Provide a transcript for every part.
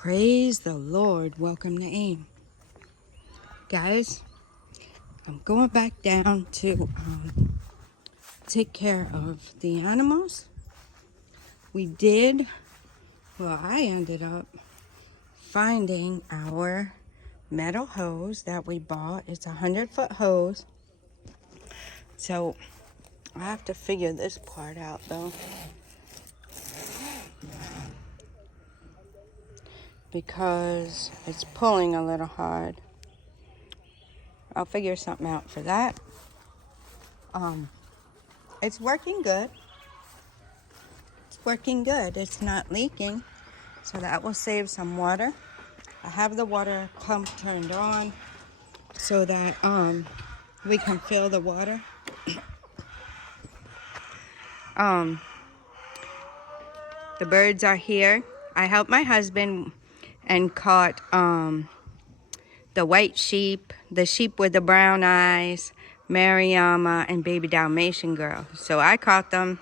Praise the Lord. Welcome to AIM. Guys, I'm going back down to take care of the animals. I ended up finding our metal hose that we bought. It's a 100-foot hose. So I have to figure this part out though, because it's pulling a little hard. I'll figure something out for that. It's working good. It's not leaking, so that will save some water. I have the water pump turned on so that we can fill the water. The birds are here. I helped my husband and caught the white sheep, the sheep with the brown eyes, Mariama, and baby Dalmatian girl. So I caught them.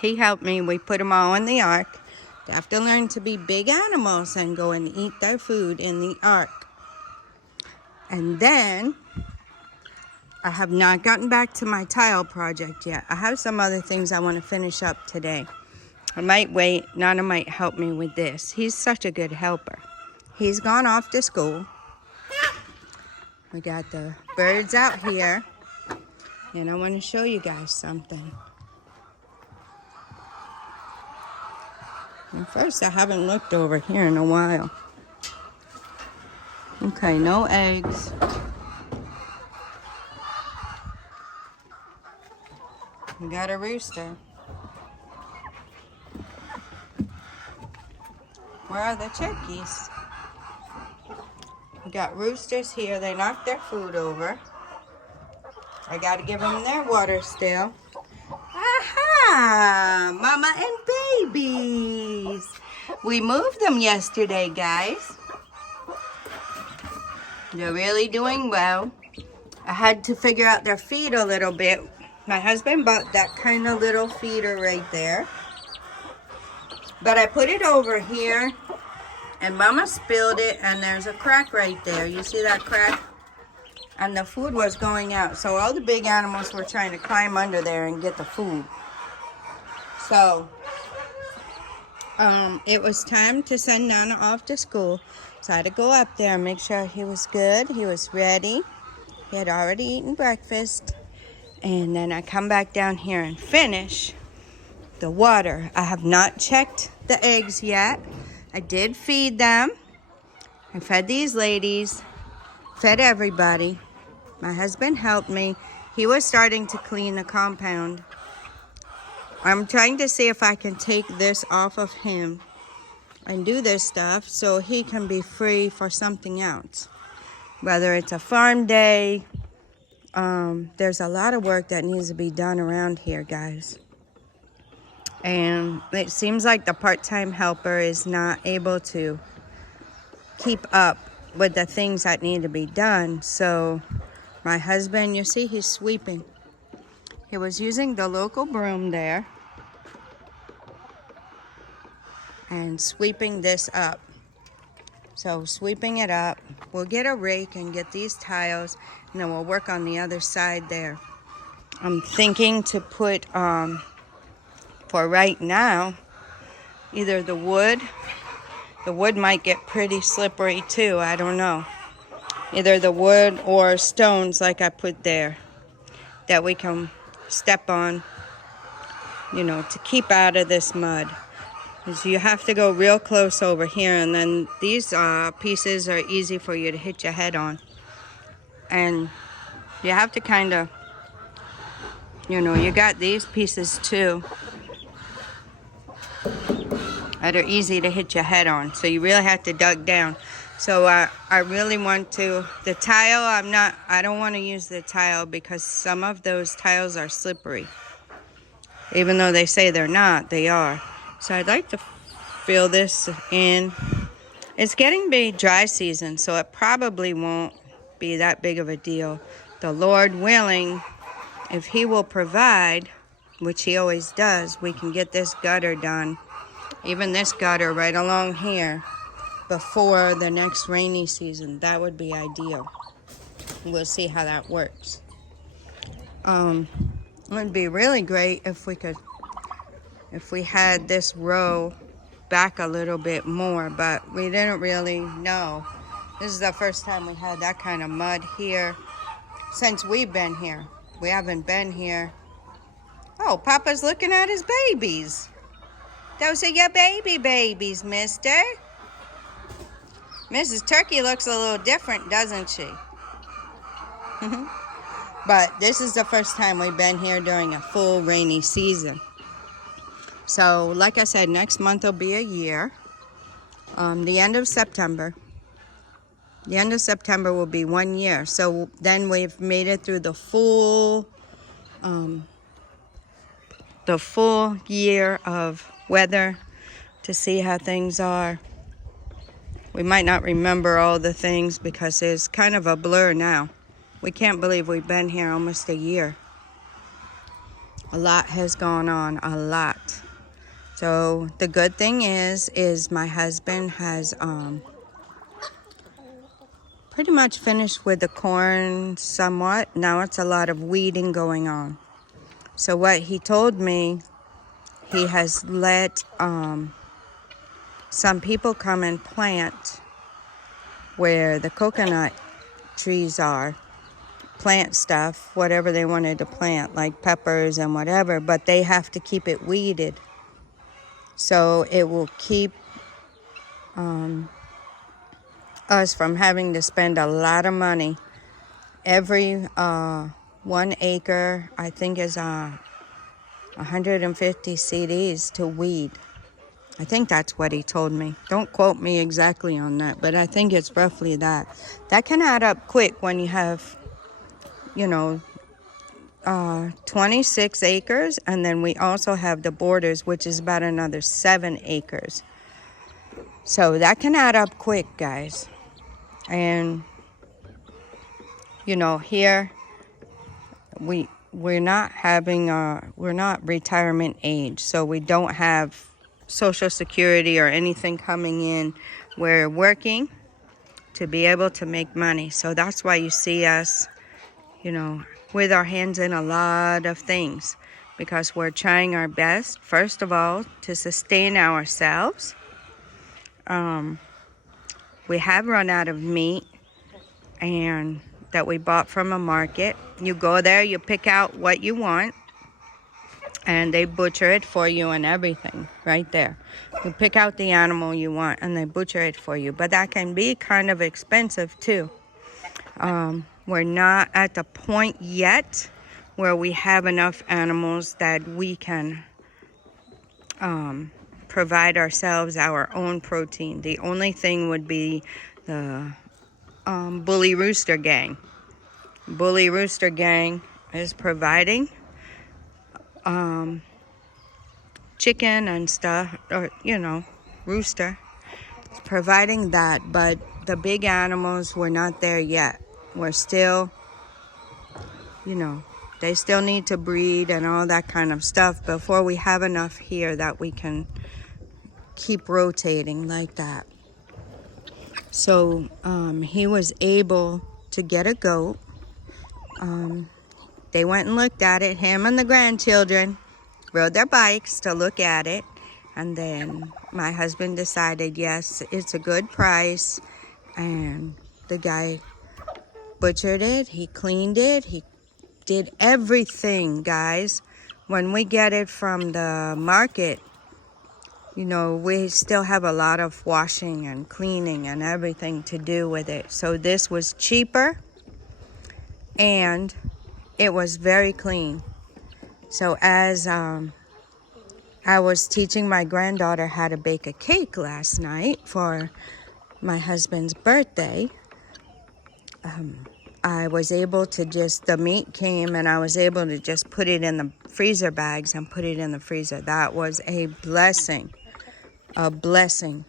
He helped me. We put them all in the ark. They have to learn to be big animals and go and eat their food in the ark. And then I have not gotten back to my tile project yet. I have some other things I want to finish up today. I might wait. Nana might help me with this. He's such a good helper. He's gone off to school. We got the birds out here. And I want to show you guys something. And first, I haven't looked over here in a while. Okay, no eggs. We got a rooster. Where are the turkeys? We got roosters here. They knocked their food over. I got to give them their water still. Aha! Mama and babies. We moved them yesterday, guys. They're really doing well. I had to figure out their feed a little bit. My husband bought that kind of little feeder right there. But I put it over here, and Mama spilled it, and there's a crack right there. You see that crack? And the food was going out. So all the big animals were trying to climb under there and get the food. So it was time to send Nana off to school. So I had to go up there and make sure he was good. He was ready. He had already eaten breakfast. And then I come back down here and finish the water. I have not checked the eggs yet. I did feed them. I fed these ladies, fed everybody. My husband helped me. He was starting to clean the compound. I'm trying to see if I can take this off of him and do this stuff so he can be free for something else. Whether it's a farm day, there's a lot of work that needs to be done around here, guys. And it seems like the part-time helper is not able to keep up with the things that need to be done. So my husband, you see, he's sweeping. He was using the local broom there and sweeping this up. So sweeping it up, we'll get a rake and get these tiles, and then we'll work on the other side there. I'm thinking to put, for right now, either the wood might get pretty slippery too, I don't know. Either the wood or stones like I put there that we can step on, to keep out of this mud. Because you have to go real close over here, and then these pieces are easy for you to hit your head on. And you have to kind of, you got these pieces too that are easy to hit your head on. So you really have to duck down. So I really want to, the tile, I don't want to use the tile because some of those tiles are slippery. Even though they say they're not, they are. So I'd like to fill this in. It's getting to be dry season, so it probably won't be that big of a deal. The Lord willing, if He will provide, which He always does, we can get this gutter done. Even this gutter right along here. before the next rainy season. That would be ideal. We'll see how that works. It would be really great if we had this row back a little bit more, but we didn't really know. This is the first time we had that kind of mud here since we've been here. We haven't been here. Oh, Papa's looking at his babies. Those are your babies, mister. Mrs. Turkey looks a little different, doesn't she? But this is the first time we've been here during a full rainy season. So, like I said, next month will be a year. The end of September. The end of September will be 1 year. So then we've made it through the full year of weather to see how things are. We might not remember all the things because it's kind of a blur now. We can't believe we've been here almost a year. A lot has gone on, a lot. So the good thing is my husband has pretty much finished with the corn somewhat. Now it's a lot of weeding going on. So what he told me, he has let some people come and plant where the coconut trees are. Plant stuff, whatever they wanted to plant, like peppers and whatever, but they have to keep it weeded. So it will keep us from having to spend a lot of money. Every 1 acre, I think, is 150 CDs to weed. I think that's what he told me. Don't quote me exactly on that, but I think it's roughly that. That can add up quick when you have, 26 acres, and then we also have the borders, which is about another 7 acres. So that can add up quick, guys. And here we're not retirement age, so we don't have Social Security or anything coming in. We're working to be able to make money. So that's why you see us, with our hands in a lot of things, because we're trying our best, first of all, to sustain ourselves. We have run out of meat and that we bought from a market. You go there, you pick out what you want, and they butcher it for you and everything right there. You pick out the animal you want and they butcher it for you. But that can be kind of expensive too. We're not at the point yet where we have enough animals that we can provide ourselves our own protein. The only thing would be the Bully Rooster Gang. Bully Rooster Gang is providing chicken and stuff, or rooster, providing that, but the big animals, we're not there yet. We're still, they still need to breed and all that kind of stuff before we have enough here that we can keep rotating like that. So he was able to get a goat. They went and looked at it. Him and the grandchildren rode their bikes to look at it. And then my husband decided, yes, it's a good price. And the guy butchered it. He cleaned it. He did everything, guys. When we get it from the market, we still have a lot of washing and cleaning and everything to do with it. So this was cheaper and it was very clean. So as I was teaching my granddaughter how to bake a cake last night for my husband's birthday, I was able to the meat came and I was able to just put it in the freezer bags and put it in the freezer. That was a blessing. A blessing.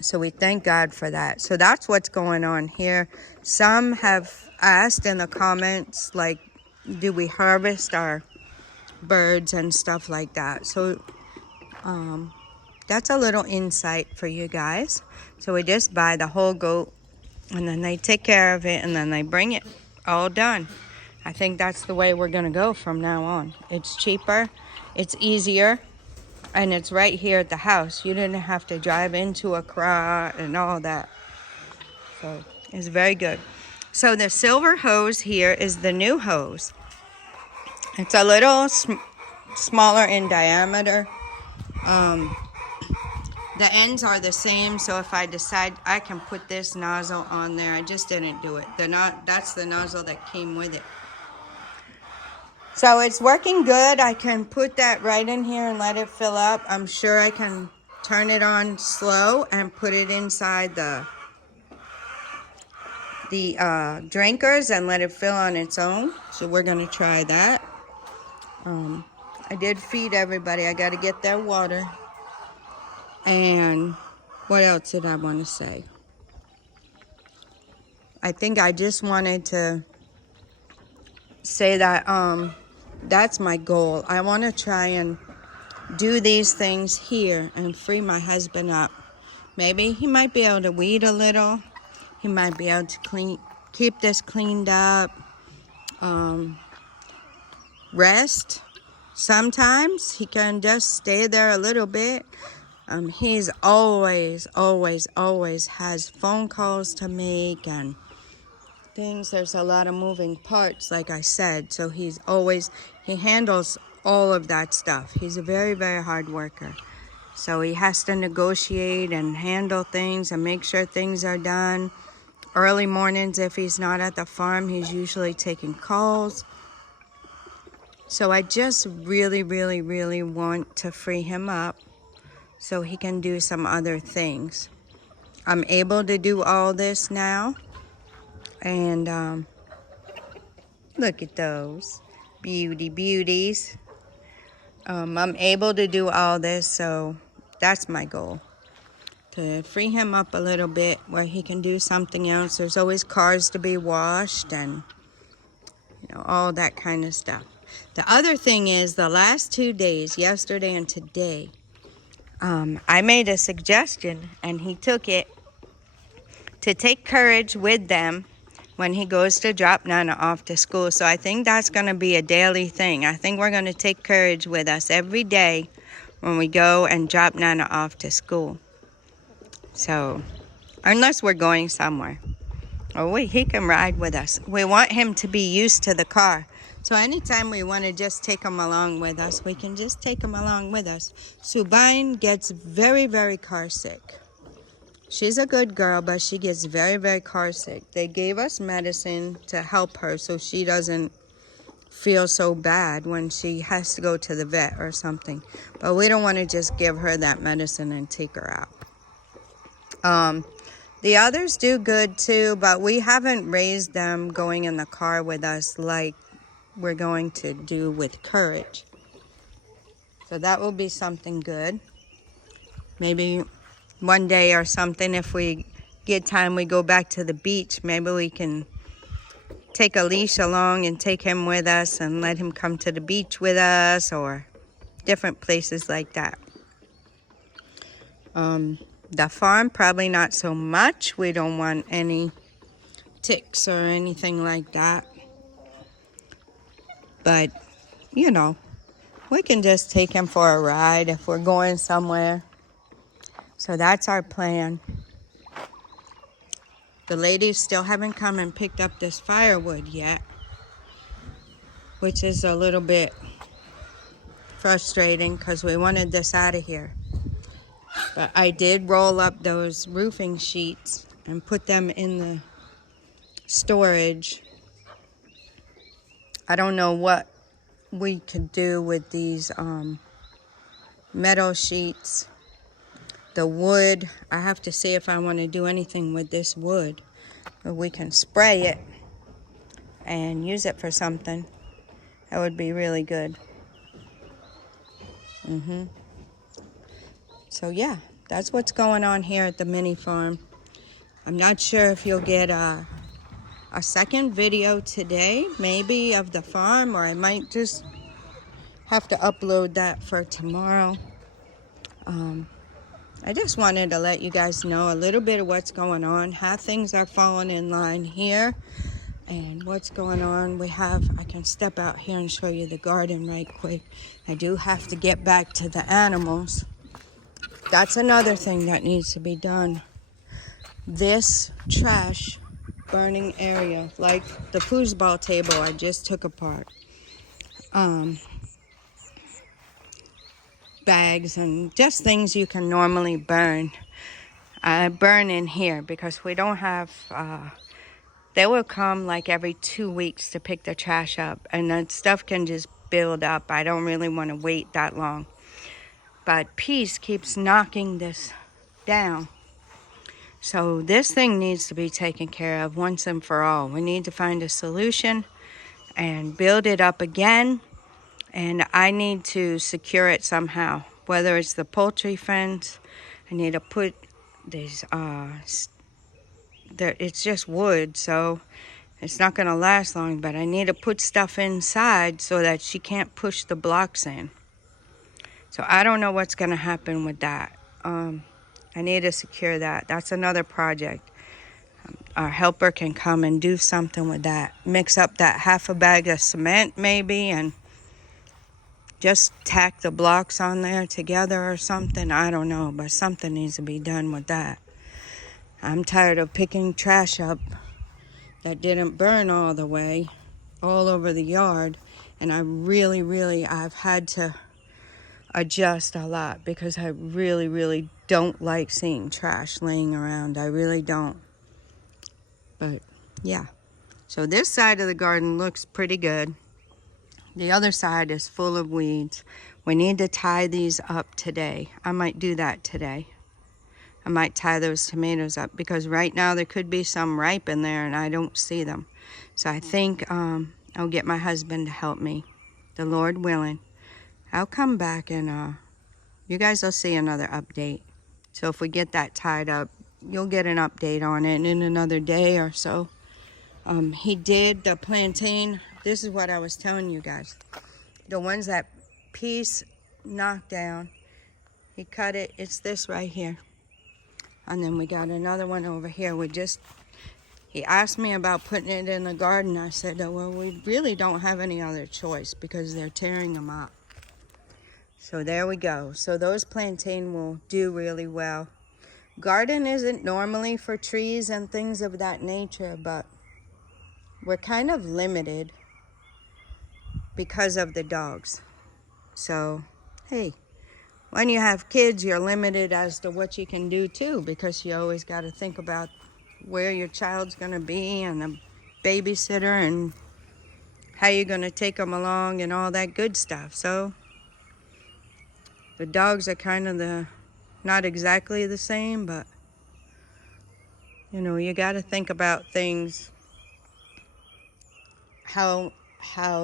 So we thank God for that. So that's what's going on here. Some have asked in the comments, like, do we harvest our birds and stuff like that? So that's a little insight for you guys. So we just buy the whole goat, and then they take care of it, and then they bring it all done. I think that's the way we're gonna go from now on. It's cheaper, it's easier, and it's right here at the house. You didn't have to drive into Accra and all that. So it's very good. So the silver hose here is the new hose. It's a little smaller in diameter. The ends are the same, so if I decide I can put this nozzle on there, I just didn't do it. That's the nozzle that came with it. So it's working good. I can put that right in here and let it fill up. I'm sure I can turn it on slow and put it inside the drinkers and let it fill on its own. So we're gonna try that. I did feed everybody. I got to get their water. And what else did I want to say? I think I just wanted to say that that's my goal. I want to try and do these things here and free my husband up. Maybe he might be able to weed a little. He might be able to keep this cleaned up. Rest. Sometimes he can just stay there a little bit. He's always has phone calls to make and things. There's a lot of moving parts, like I said. So he handles all of that stuff. He's a very, very hard worker. So he has to negotiate and handle things and make sure things are done. Early mornings, if he's not at the farm, he's usually taking calls. So I just really want to free him up so he can do some other things. I'm able to do all this now. And look at those beauties. I'm able to do all this, so that's my goal. To free him up a little bit where he can do something else. There's always cars to be washed and all that kind of stuff. The other thing is the last 2 days, yesterday and today, I made a suggestion and he took it to take Courage with them when he goes to drop Nana off to school. So I think that's going to be a daily thing. I think we're going to take Courage with us every day when we go and drop Nana off to school. So, unless we're going somewhere. He can ride with us. We want him to be used to the car. So anytime we want to just take him along with us, we can just take him along with us. Subain gets very car sick. She's a good girl, but she gets very car sick. They gave us medicine to help her so she doesn't feel so bad when she has to go to the vet or something. But we don't want to just give her that medicine and take her out. The others do good too, but we haven't raised them going in the car with us like we're going to do with Courage. So that will be something good. Maybe one day or something, if we get time, we go back to the beach. Maybe we can take a leash along and take him with us and let him come to the beach with us or different places like that. The farm, probably not so much. We don't want any ticks or anything like that. But, we can just take him for a ride if we're going somewhere. So that's our plan. The ladies still haven't come and picked up this firewood yet, which is a little bit frustrating because we wanted this out of here. But I did roll up those roofing sheets and put them in the storage. I don't know what we could do with these metal sheets. The wood, I have to see if I want to do anything with this wood. Or we can spray it and use it for something. That would be really good. So yeah, that's what's going on here at the mini farm. I'm not sure if you'll get a second video today, maybe of the farm, or I might just have to upload that for tomorrow. I just wanted to let you guys know a little bit of what's going on, how things are falling in line here, and what's going on. I can step out here and show you the garden right quick. I do have to get back to the animals. That's another thing that needs to be done. This trash burning area, like the foosball table I just took apart, bags and just things you can normally burn. I burn in here because we don't have, they will come like every 2 weeks to pick the trash up, and that stuff can just build up. I don't really want to wait that long. But Peace keeps knocking this down. So this thing needs to be taken care of once and for all. We need to find a solution and build it up again. And I need to secure it somehow. Whether it's the poultry fence, I need to put these, it's just wood, so it's not going to last long. But I need to put stuff inside so that she can't push the blocks in. So I don't know what's going to happen with that. I need to secure that. That's another project. Our helper can come and do something with that. Mix up that half a bag of cement maybe and just tack the blocks on there together or something. I don't know, but something needs to be done with that. I'm tired of picking trash up that didn't burn all the way all over the yard. And I've had to adjust a lot because I really don't like seeing trash laying around. I really don't. But yeah, so this side of the garden looks pretty good. The other side is full of weeds. We need to tie these up today. I might do that today. I might tie those tomatoes up because right now there could be some ripe in there and I don't see them. So I think I'll get my husband to help me, the Lord willing. I'll come back and you guys will see another update. So if we get that tied up, you'll get an update on it in another day or so. He did the plantain. This is what I was telling you guys. The ones that Peace knocked down, he cut it. It's this right here. And then we got another one over here. He asked me about putting it in the garden. I said, oh, well, we really don't have any other choice because they're tearing them up. So there we go. So those plantain will do really well. Garden isn't normally for trees and things of that nature, but we're kind of limited because of the dogs. So, hey, when you have kids, you're limited as to what you can do too, because you always got to think about where your child's going to be and the babysitter and how you're going to take them along and all that good stuff. So the dogs are kind of not exactly the same, but you know, you got to think about things, how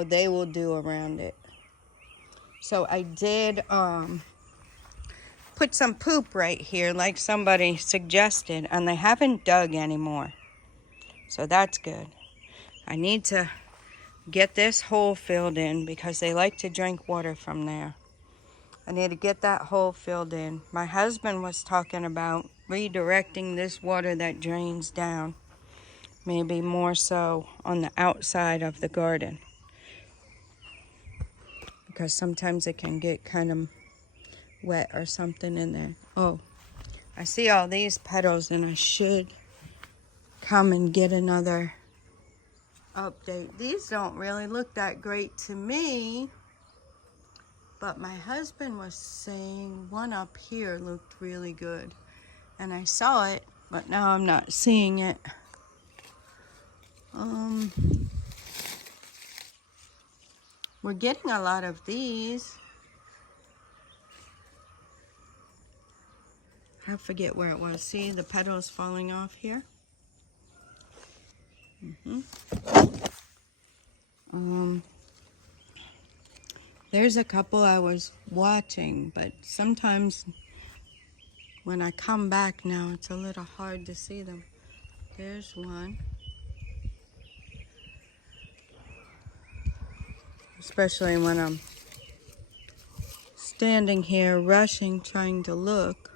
they will do around it. So I did put some poop right here like somebody suggested, and they haven't dug anymore. So that's good. I need to get this hole filled in because they like to drink water from there. I need to get that hole filled in. My husband was talking about redirecting this water that drains down, maybe more so on the outside of the garden, because sometimes it can get kind of wet or something in there. Oh, I see all these petals and I should come and get another update. These don't really look that great to me, but my husband was saying one up here looked really good, and I saw it, but now I'm not seeing it. We're getting a lot of these. I forget where it was. See the petals falling off here? There's a couple I was watching, but sometimes when I come back now, it's a little hard to see them. There's one. Especially when I'm standing here rushing, trying to look.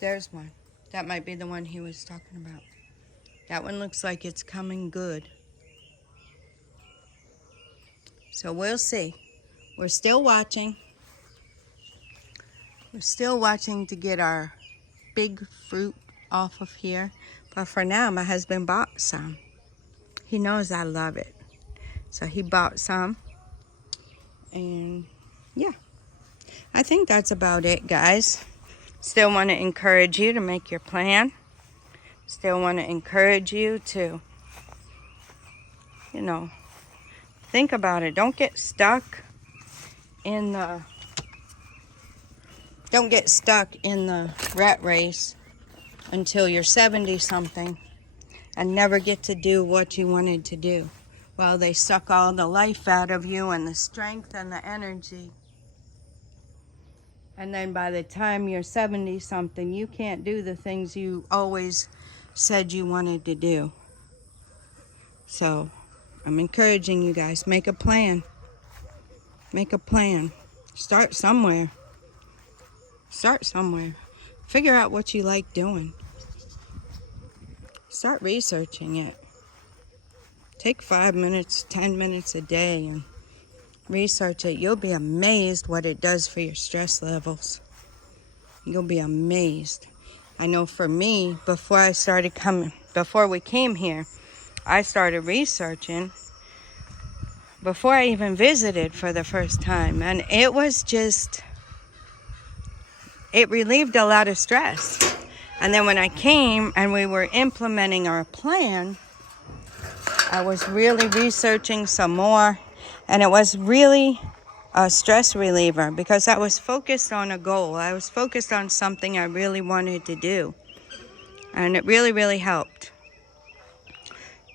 There's one. That might be the one he was talking about. That one looks like it's coming good. So we'll see. We're still watching. We're still watching to get our big fruit off of here. But for now, my husband bought some. He knows I love it. So he bought some. And yeah, I think that's about it, guys. Still want to encourage you to make your plan. Still want to encourage you to, think about it. Don't get stuck in the rat race until you're 70 something and never get to do what you wanted to do. Well, they suck all the life out of you and the strength and the energy. And then by the time you're 70 something, you can't do the things you always said you wanted to do. So I'm encouraging you guys, make a plan. Make a plan. Start somewhere. Start somewhere. Figure out what you like doing. Start researching it. Take 5 minutes, 10 minutes a day and research it. You'll be amazed what it does for your stress levels. You'll be amazed. I know for me, before we came here, I started researching before I even visited for the first time. And it was just, it relieved a lot of stress. And then when I came and we were implementing our plan, I was really researching some more. And it was really a stress reliever because I was focused on a goal. I was focused on something I really wanted to do. And it really, really helped.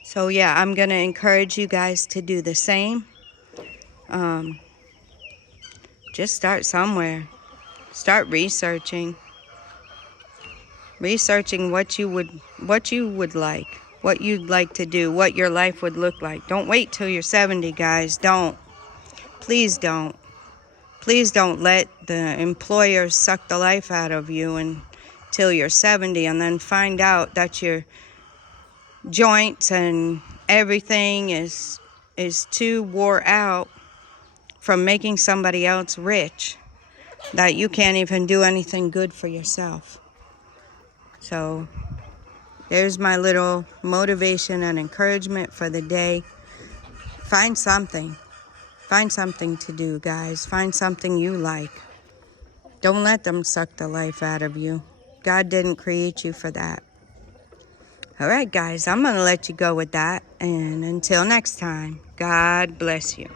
So yeah, I'm going to encourage you guys to do the same. Just start somewhere. Start researching. Researching what you would like. What you'd like to do, what your life would look like. Don't wait till you're 70, guys. Don't. Please don't. Please don't let the employers suck the life out of you until you're 70 and then find out that your joints and everything is too wore out from making somebody else rich that you can't even do anything good for yourself. So there's my little motivation and encouragement for the day. Find something. Find something to do, guys. Find something you like. Don't let them suck the life out of you. God didn't create you for that. All right, guys, I'm going to let you go with that. And until next time, God bless you.